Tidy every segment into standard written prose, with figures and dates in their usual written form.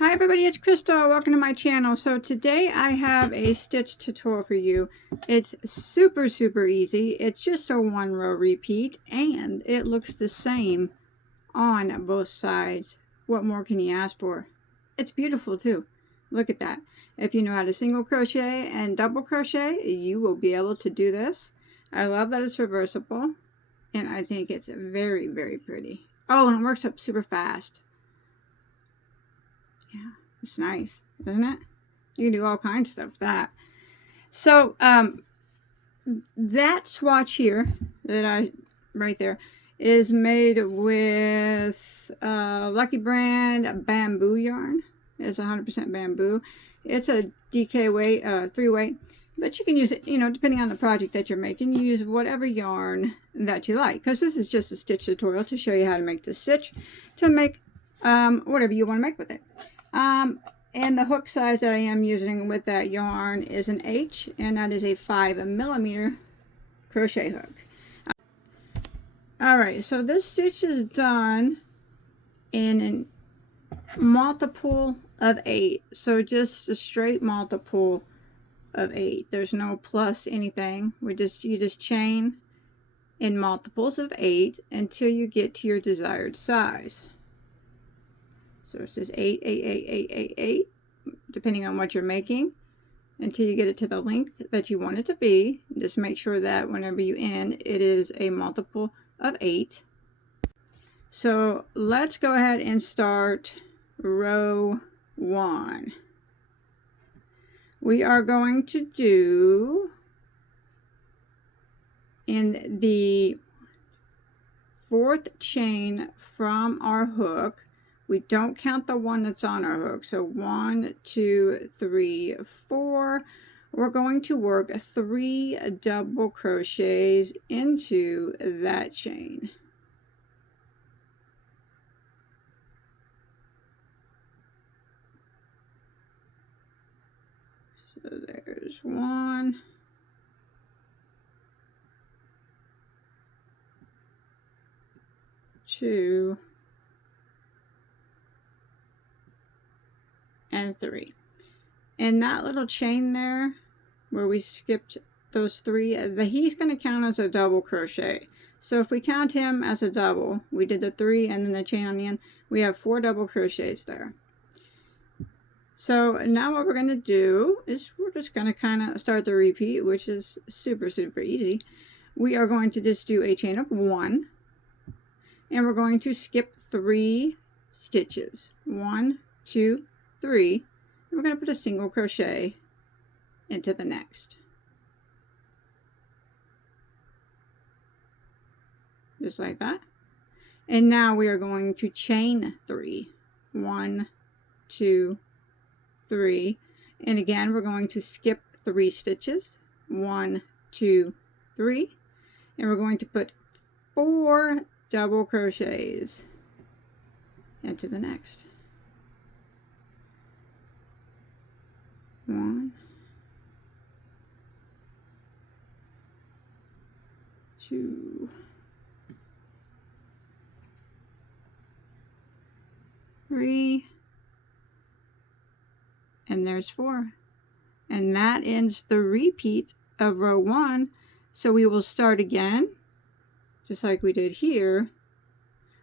Hi everybody, it's Crystal. Welcome to my channel. So today I have a stitch tutorial for you. It's super easy. It's just a 1-row repeat and it looks the same on both sides. What more can you ask for? It's beautiful too. Look at that. If you know how to single crochet and double crochet, you will be able to do this. I love that it's reversible and I think it's very pretty. Oh, and it works up super fast. Yeah, it's nice, isn't it? You can do all kinds of stuff with that. So, that swatch here, right there, is made with Lucky Brand bamboo yarn. It's 100% bamboo. It's a DK weight, 3-weight, but you can use it, depending on the project that you're making. You use whatever yarn that you like, because this is just a stitch tutorial to show you how to make the stitch, to make whatever you want to make with it. And the hook size that I am using with that yarn is an H, and that is a 5mm crochet hook. Alright, so this stitch is done in a multiple of 8. So just a straight multiple of 8. There's no plus anything. You just chain in multiples of 8 until you get to your desired size. So it's just 8, 8, 8, 8, 8, 8, depending on what you're making, until you get it to the length that you want it to be. Just make sure that whenever you end, it is a multiple of 8. So let's go ahead and start row 1. We are going to do, in the 4th chain from our hook, we don't count the one that's on our hook. So 1, 2, 3, 4. We're going to work 3 double crochets into that chain. So there's 1. 2. And 3. And that little chain there where we skipped those 3, he's going to count as a double crochet. So if we count him as a double, we did the 3 and then the chain on the end, we have 4 double crochets there. So now what we're going to do is we're just going to kind of start the repeat, which is super easy. We are going to just do a chain of 1, and we're going to skip 3 stitches. 1, 2, 3, and we're going to put a single crochet into the next. Just like that. And now we are going to chain 3. 1, 2, 3. And again, we're going to skip 3 stitches. 1, 2, 3. And we're going to put 4 double crochets into the next. 1, 2, 3, and there's 4. And that ends the repeat of row 1. So we will start again, just like we did here,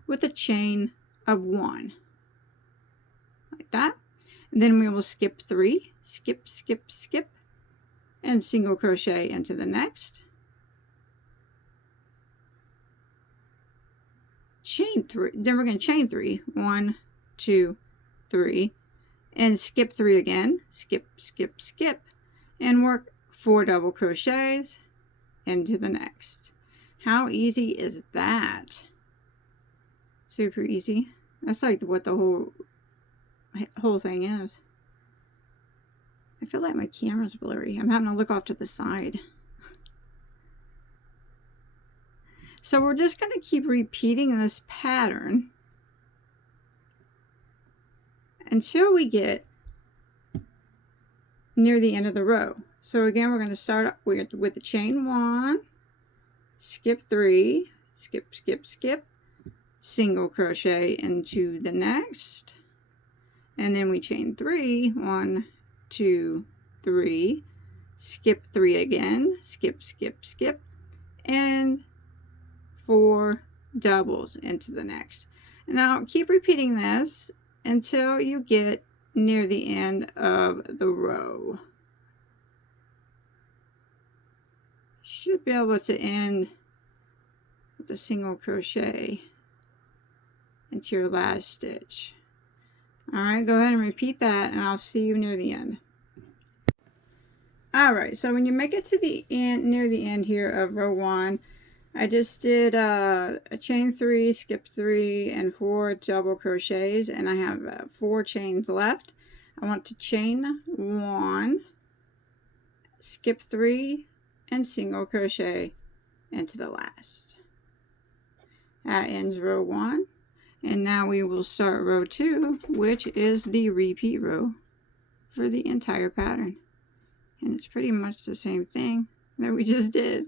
with a chain of 1. Like that. And then we will skip 3, skip, and single crochet into the next. Chain 3, then we're going to chain 3. 1, 2, 3, and skip 3 again. Skip, and work 4 double crochets into the next. How easy is that? Super easy. That's like what the whole thing is. I feel like my camera's blurry. I'm having to look off to the side. So we're just going to keep repeating this pattern until we get near the end of the row. So again, we're going to start with the chain 1, skip 3, skip, single crochet into the next, and then we chain 3, 1, 2, 3, skip 3 again, skip, skip, skip, and 4 doubles into the next. Now keep repeating this until you get near the end of the row. Should be able to end with a single crochet into your last stitch. Alright, go ahead and repeat that, and I'll see you near the end. Alright, so when you make it to the end, near the end here of row 1, I just did a chain 3, skip 3, and 4 double crochets, and I have 4 chains left. I want to chain 1, skip 3, and single crochet into the last. That ends row 1. And now we will start row 2, which is the repeat row for the entire pattern. And it's pretty much the same thing that we just did.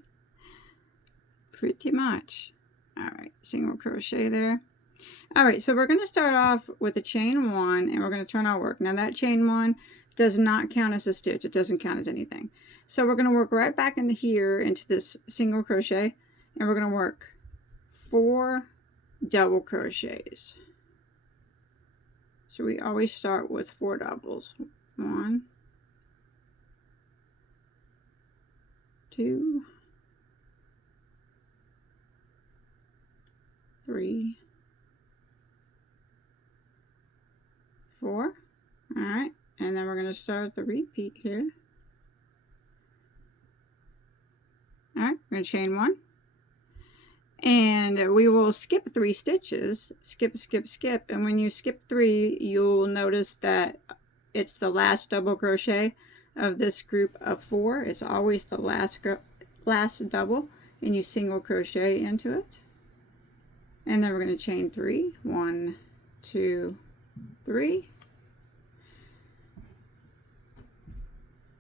Pretty much. Alright, single crochet there. Alright, so we're going to start off with a chain 1, and we're going to turn our work. Now that chain 1 does not count as a stitch. It doesn't count as anything. So we're going to work right back into here, into this single crochet, and we're going to work 4 double crochets. So we always start with 4 doubles. 1, 2, 3, 4. Alright, and then we're going to start the repeat here. Alright, we're going to chain 1. And we will skip 3 stitches, skip, skip, skip, and when you skip 3, you'll notice that it's the last double crochet of this group of 4. It's always the last double, and you single crochet into it. And then we're going to chain 3, 1, 2, 3,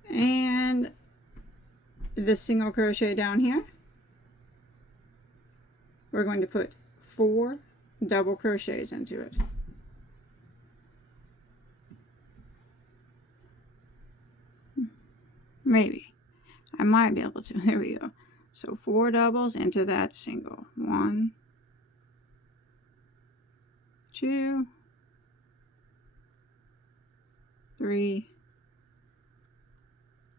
and the single crochet down here. We're going to put 4 double crochets into it. Maybe. I might be able to. There we go. So 4 doubles into that single. 1, 2, 3,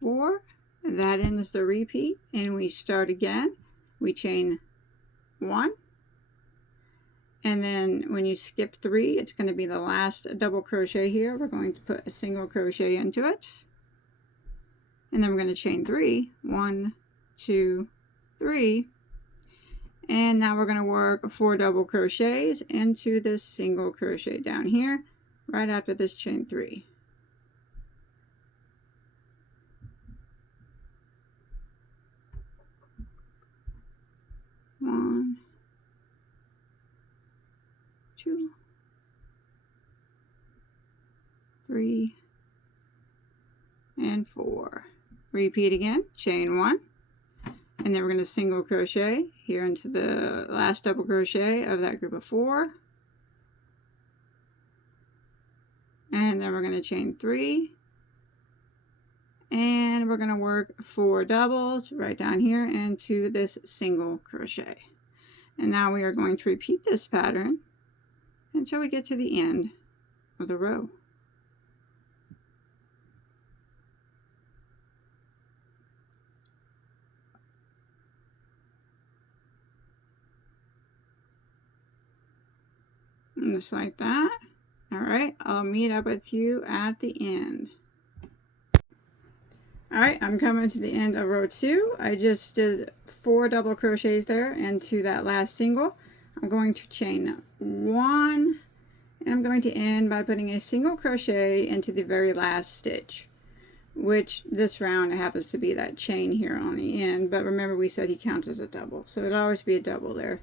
4. That ends the repeat, and we start again. We chain 1, and then when you skip 3, it's going to be the last double crochet here. We're going to put a single crochet into it, and then we're going to chain 3, 1, 2, 3, and now we're going to work 4 double crochets into this single crochet down here right after this chain 3. One, 2, 3, and 4. Repeat again, chain 1, and then we're going to single crochet here into the last double crochet of that group of 4, and then we're going to chain 3, and we're going to work 4 doubles right down here into this single crochet. And now we are going to repeat this pattern until we get to the end of the row. And just like that. Alright, I'll meet up with you at the end. Alright, I'm coming to the end of row 2. I just did 4 double crochets there into that last single. I'm going to chain 1, and I'm going to end by putting a single crochet into the very last stitch, which this round happens to be that chain here on the end, but remember we said he counts as a double, so it'll always be a double there.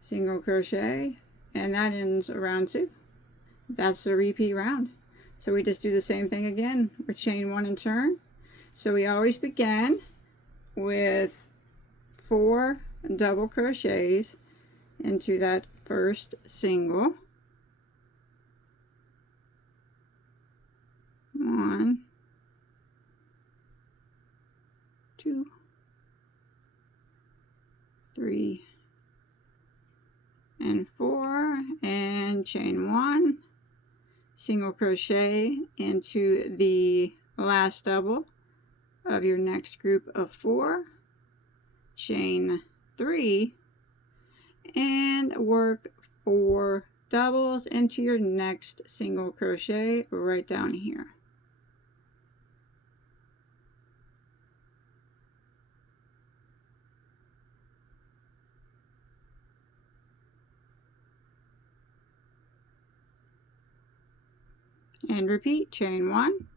Single crochet, and that ends round 2. That's the repeat round. So we just do the same thing again. We chain 1 and turn. So we always begin with 4 double crochets into that first single, 1, 2, 3, and 4, and chain 1, single crochet into the last double of your next group of 4, chain 3, and work 4 doubles into your next single crochet right down here. And repeat, chain 1,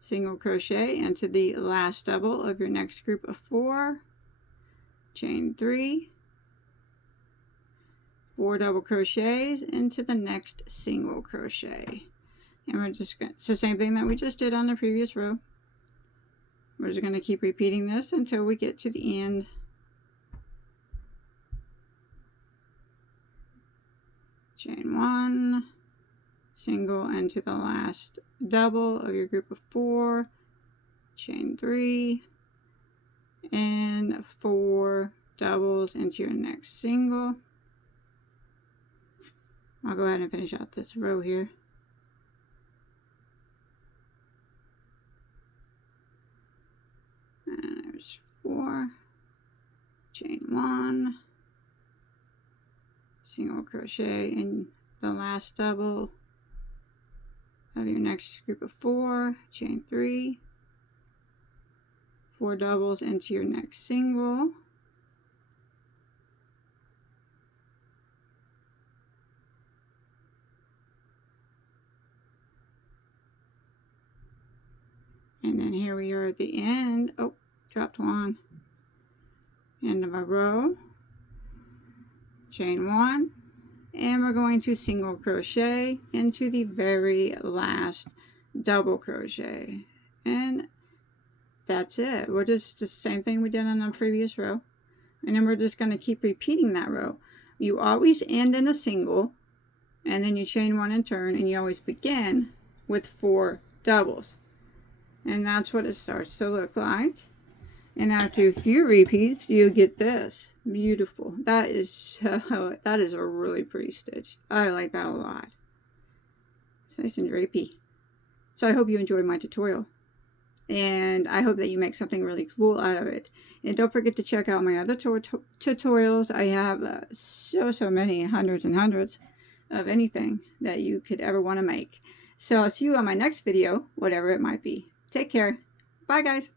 single crochet into the last double of your next group of 4, chain 3, 4 double crochets into the next single crochet. And we're just going to, it's the same thing that we just did on the previous row. We're just going to keep repeating this until we get to the end. Chain 1, single into the last double of your group of 4, chain 3, and 4 doubles into your next single. I'll go ahead and finish out this row here. And there's 4, chain 1, single crochet in the last double of your next group of 4, chain 3, 4 doubles into your next single, and then here we are at the end. Oh, dropped one. End of a row, chain 1, and we're going to single crochet into the very last double crochet, and that's it. We're just the same thing we did on the previous row, and then we're just going to keep repeating that row. You always end in a single, and then you chain 1 and turn, and you always begin with 4 doubles, and that's what it starts to look like. And after a few repeats, you get this. Beautiful. That is a really pretty stitch. I like that a lot. It's nice and drapey. So I hope you enjoyed my tutorial. And I hope that you make something really cool out of it. And don't forget to check out my other tutorials. I have so many, hundreds and hundreds of anything that you could ever want to make. So I'll see you on my next video, whatever it might be. Take care. Bye, guys.